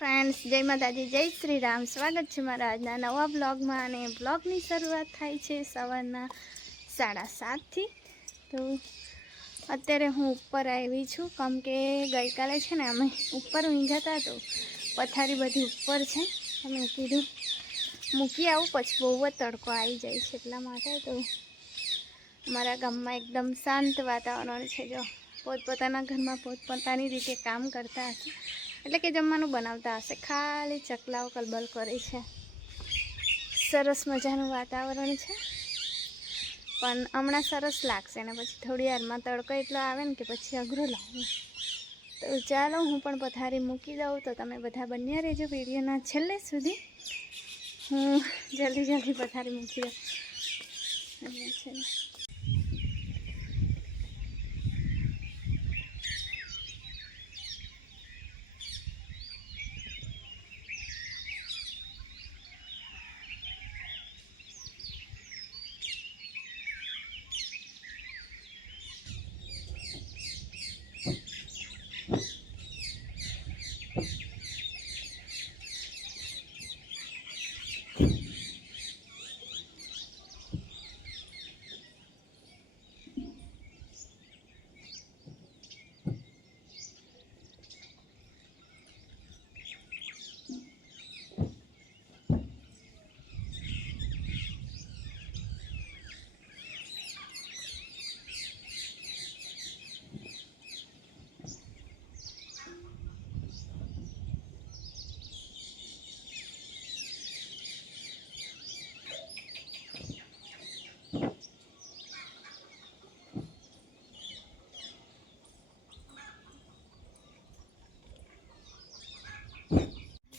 Friends जय माताजी जय श्री राम। स्वागत है मारा आजना नवा ब्लॉग में। અને બ્લોગની શરૂઆત થાય છે સવારના 7:30 થી। તો અત્યારે હું ઉપર આવી છું કેમ કે ગઈકાલે છે ને અમે ઉપર ઊંઘાતા તો પથારી બધી ઉપર છે અમે કીધું મૂકી આવું પછી બહુ જ તડકો આવી જાય છે એટલા માટે। તો અમારા ગામમાં એકદમ શાંત વાતાવરણ છે। જો પોતપોતાના ઘરમાં પોતપોતાની રીતે કામ કરતા હશે એટલે કે જમવાનું બનાવતા હશે, ખાલી ચકલાઓ કલબલ કરે છે। સરસ મજાનું વાતાવરણ છે પણ હમણાં સરસ લાગશે ને પછી થોડી વારમાં તડકો એટલો આવે ને કે પછી અઘરું લાગે। તો ચાલો હું પણ પથારી મૂકી દઉં તો તમે બધા બન્યા રહેજો વિડીયોના છેલ્લે સુધી। હું જલ્દી પથારી મૂકી દઉં।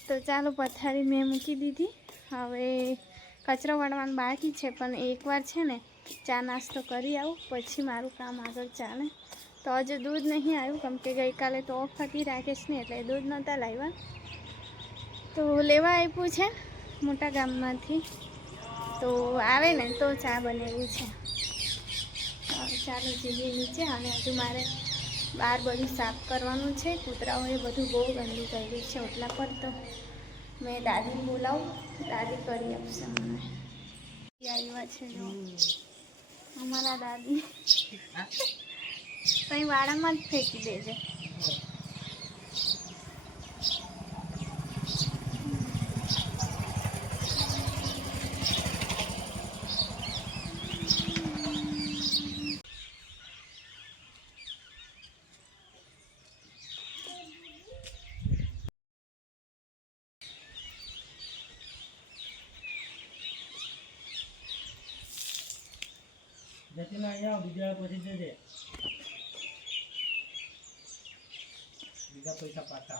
तो चालो पथारी मैं मूकी दीधी। हवे कचरो वाळवानुं बाकी है पण एक बार है ने चा नास्तो करी आऊं पछी मारू काम आगळ चाले। तो आज दूध नहीं आयु केम के गई काले तो ऑफ थी राकेश ने एटले दूध नता लाव्या तो लेवा आप्युं छे मोटा गाममांथी। तो आवे ने तो चा बनाव्युं छे। चालो जीए नीचे अने हजू मारे बार बधुं साफ करवानुं छे। कूतराओए बधुं बहु गंदू कर्युं छे ओटला पर। तो मैं दादी बोलाऊं दादी करी आपशे मने। आव्या छे जो अमारा दादी तई वाड़ामां ज फेंकी देजे। जतिन आया बीजा પછી દેજે બીજા પૈસા પાછા।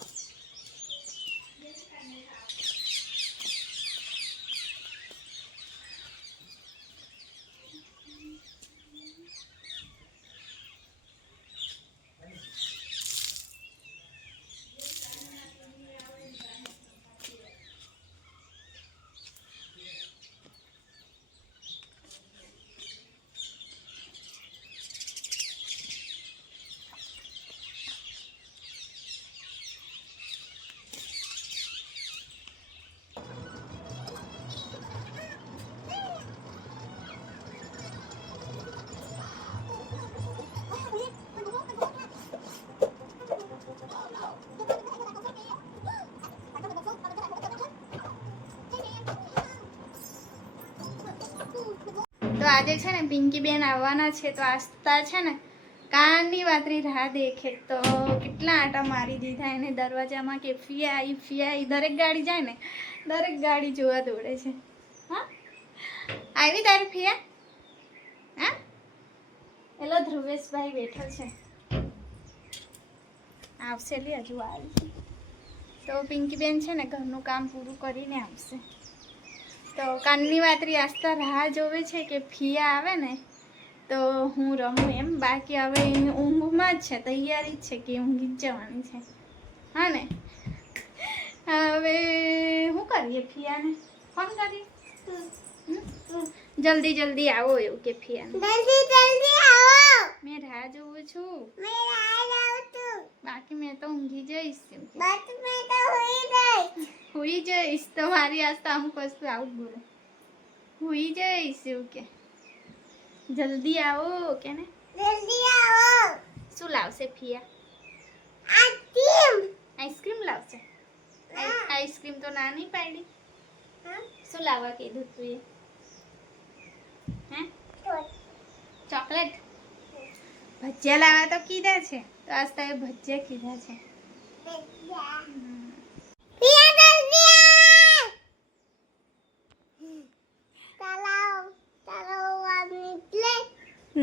तो आज है ने पिंकी बेन आववाना छे तो आस्ता है ने कानी वातरी राह देखे तो कितला आटा मारी दीधा एने दरवाजा में के फिया आई दरेक गाड़ी जाए ने दरेक गाड़ी जोवा दौड़े छे। हाँ आई तारी फिया हाँ एलो ध्रुवेश भाई बैठो छे आवशे ली हजू आई। तो पिंकी बेन छे ने घरनुं काम पूरुं करीने आवशे। तो काननी वातरी आस्ता राह जोवे छे के फिया आवे ने तो हूँ रमूं एम। बाकी हवे ऊँघमां ज छे, तैयारी ज छे के ऊँघी ज जवानी छे। हाँ ने हवे शुं करीए फियाने फोन करीए जल्दी जल्दी आओ एवुं के फियाने जल्दी आओ मैं राह जोऊं छुं। बाकी मैं तो ऊँघी जईश। बाकी मैं तो होई गई। હુઈ જઈશ તો મારી આસ્તા અમુક વસ્તુ આવું જ બોલે. હુઈ જઈશ એવું કે. જલ્દી આવો કે ને જલ્દી આવો. શું લાવશે ફિયા? આઈસ્ક્રીમ લાવશે. આઈસ્ક્રીમ તો ના નહીં પાડી. શું લાવવા કીધું તું એ? હે ચોકલેટ? ભજીયા લાવવા તો કીધા છે તો આજ તો એ ભજીયા કીધા છે.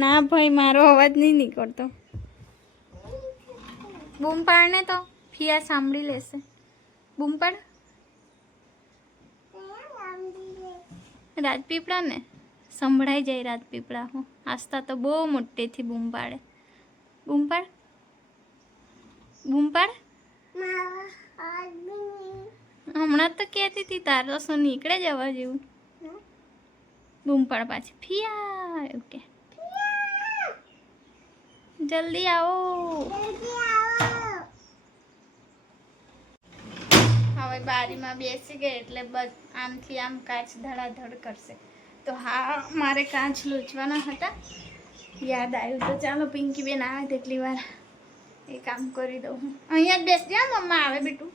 ના ભાઈ મારો અવાજ નહીં નીકળતો. બૂમ પાડ ને તો ફિયા સાંભળી લેશે. બૂમ પાડ. રાજપીપળા ને સંભળાઈ જાય. રાજપીપળા હું આસ્તા તો બહુ મોટેથી બૂમ પાડે. બૂમ પાડ. બૂમ પાડ. હમણાં તો કહેતી હતી તારો શું નીકળે જવા જેવું. બૂમ પાડ પાછી. ફિયા એવું કે જલ્દી આવો. હવે બારીમાં બેસી ગઈ એટલે બસ આમથી આમ કાચ ધડાધડ કરશે. તો હા મારે કાચ લૂછવાના હતા, યાદ આવ્યું તો ચાલો પિંકી બેન આવે તેટલી વાર એ કામ કરી દઉં. અહીંયા જ બેસી જા, મમ્મા આવે બેટું.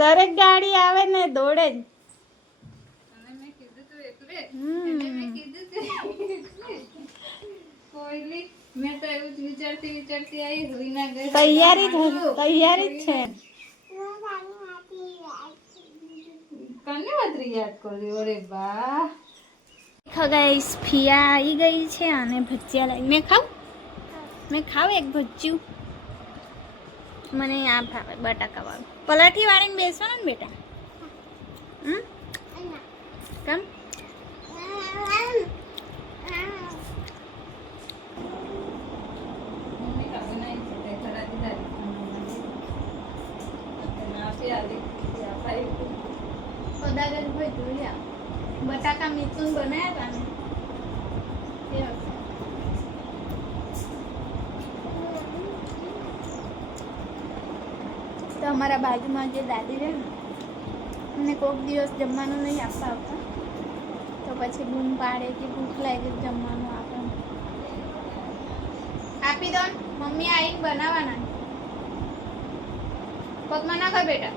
દરેક ગાડી આવે ને દોડે જ. મેં તો એવું જ વિચારતી આવી રીના ગઈ. તૈયારી જ છે. કને વાતરી યાદ કર્યો? અરે વાહ. ગાઈસ ફિયા આવી ગઈ છે અને ભજીયા લાવી. મેં ખાવ એક ભજીયું. મને આ ભાવે બટાકા વાળું. પલાઠી વાળીને બેસવાનું ને બેટા. કેમ? બટાકા મીઠું બનાવ્યા હતા ને તો અમારા બાજુમાં જે દાદી રહે ને એમને કોઈક દિવસ જમવાનું નહીં આપવા આવતા તો પછી બૂમ પાડે કે ભૂખ લાગે જમવાનું આપે. આપી દો મમ્મી આવીને બનાવવાના. પગમાં ના ખાય બેટા.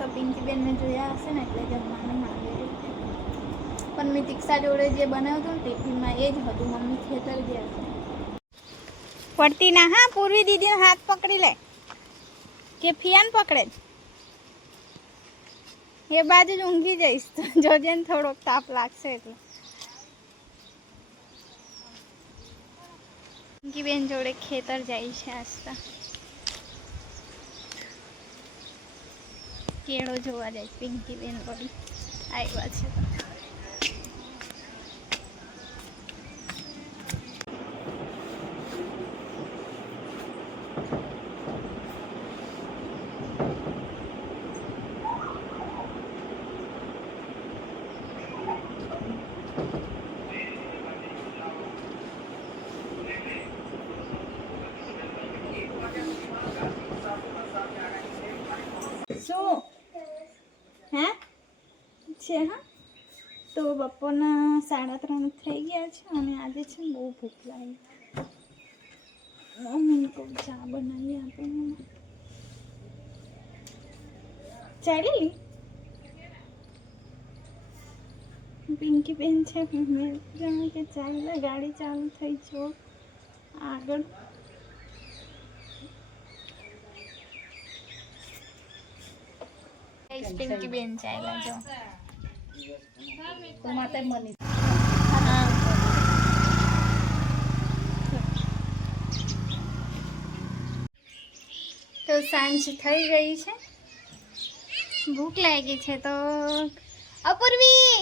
તો પિંકી બેનને જોયા હશે ને એટલે જમવાનું માંગે. પણ મેં તીક્ષા જોડે જે બનાવ્યું હતું ને ટિફિનમાં એ જ હતું. મમ્મી ખેતર ગયા છે. પડતી ના હા. પૂર્વી દીદીનો હાથ પકડી લે કે ફિયાન પકડે એ બાજુ જ ઊંઘી જઈશ તો જોજે ને થોડોક તાપ લાગશે એટલે. પિંકી બેન જોડે ખેતર જાય છે આસ્તા. કેળો જોવા જાય પિંકી બેન વળી આવ્યા છે. શું હે છે? હા તો બપોરના 3:30 થઈ ગયા છે અને આજે છે બહુ ભૂખ લાગી. મમ્મીને કોઈ ચા બનાવી આપે. ચાલી પિંકી બેન છે મેં કે ચાલે ગાડી ચાલુ થઈ છો આગળ. પિંકી બેન ચાલ્યા જો. તો સાંજ થઈ ગઈ છે, ભૂખ લાગી છે તો અપૂર્વી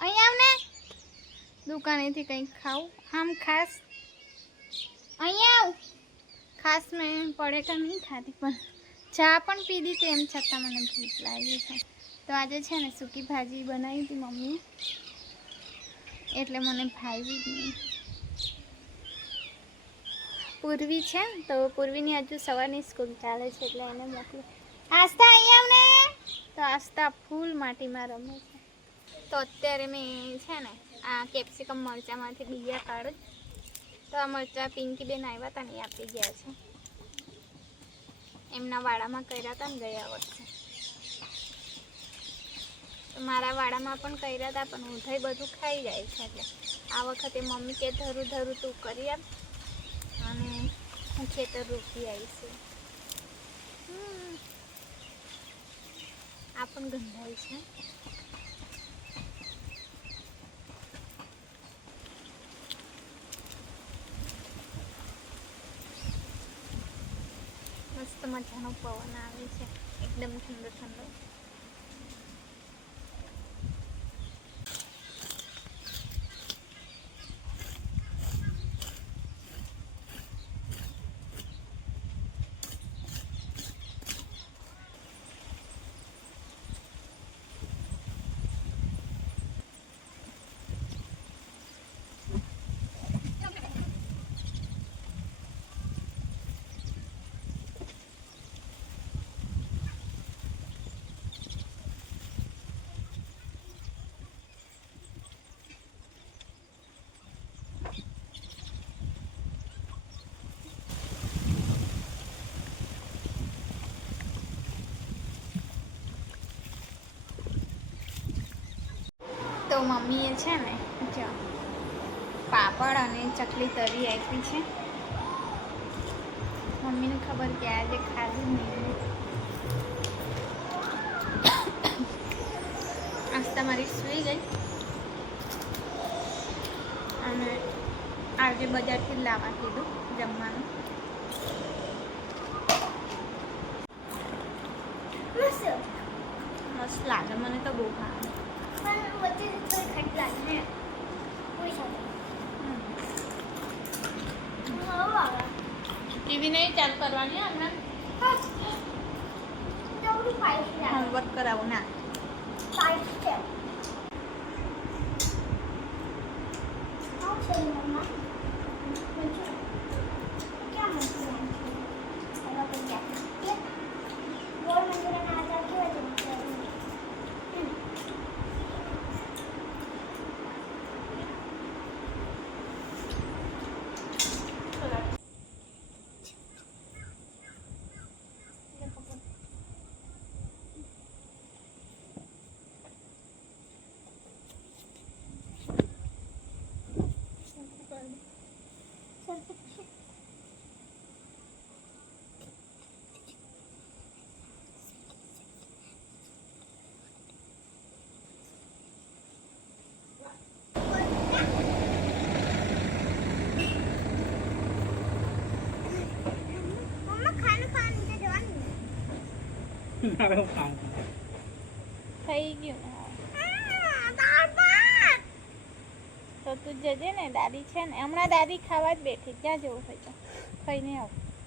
અહીંયા આવ ને. દુકાનેથી કંઈક ખાવું. આમ ખાસ અહીંયા આવ. ખાસ મેં પડીકા નહીં ખાધી પણ ચા પણ પીધી તેમ છતાં મને ભૂખ લાગી છે. તો આજે છે ને સૂકી ભાજી બનાવી હતી મમ્મી એટલે મને ભાવી જ નહીં. પૂર્વી છે તો પૂર્વીની હજુ સવારની સ્કૂલ ચાલે છે એટલે એને મોકલું. આસ્થા અહીંયા ને તો આસ્થા ફૂલ માટીમાં રમે છે. તો અત્યારે મેં છે ને આ કેપ્સિકમ મરચાંમાંથી બીયા કાઢું. તો આ મરચાં પિંકીબેન આવ્યા હતા ને આપી ગયા છે. એમના વાડામાં કર્યા હતા ને ગયા વર્ષે. તો મારા વાડામાં પણ કર્યા હતા પણ ઉધઈ બધું ખાઈ જાય છે એટલે આ વખતે મમ્મી કે ધરું ધરું તું કરી આપ અને હું ખેતર રોપી આવીશું. આ પણ ગંધાય છે. મસ્ત મજાનો પવન આવે છે એકદમ ઠંડો ઠંડો. તો મમ્મીએ છે ને જો પાપડ અને ચકલી તરી આપી છે. મમ્મીને ખબર કે આજે ખાધું નહીં. આસ્તા મારી સૂઈ ગઈ અને આજે બજારથી જ લાવવા કીધું જમવાનું. મસ્ત લાગે મને તો બહુ ભાવે. ટીવી નહીં ચાલુ કરવાની હમણાં હોમવર્ક કરાવું ના. થઈ ગયું તો તું જજે ને દાદી છે ને હમણાં દાદી ખાવા જ બેઠી. ક્યાં જવું હોય તો ખાઈને આવ.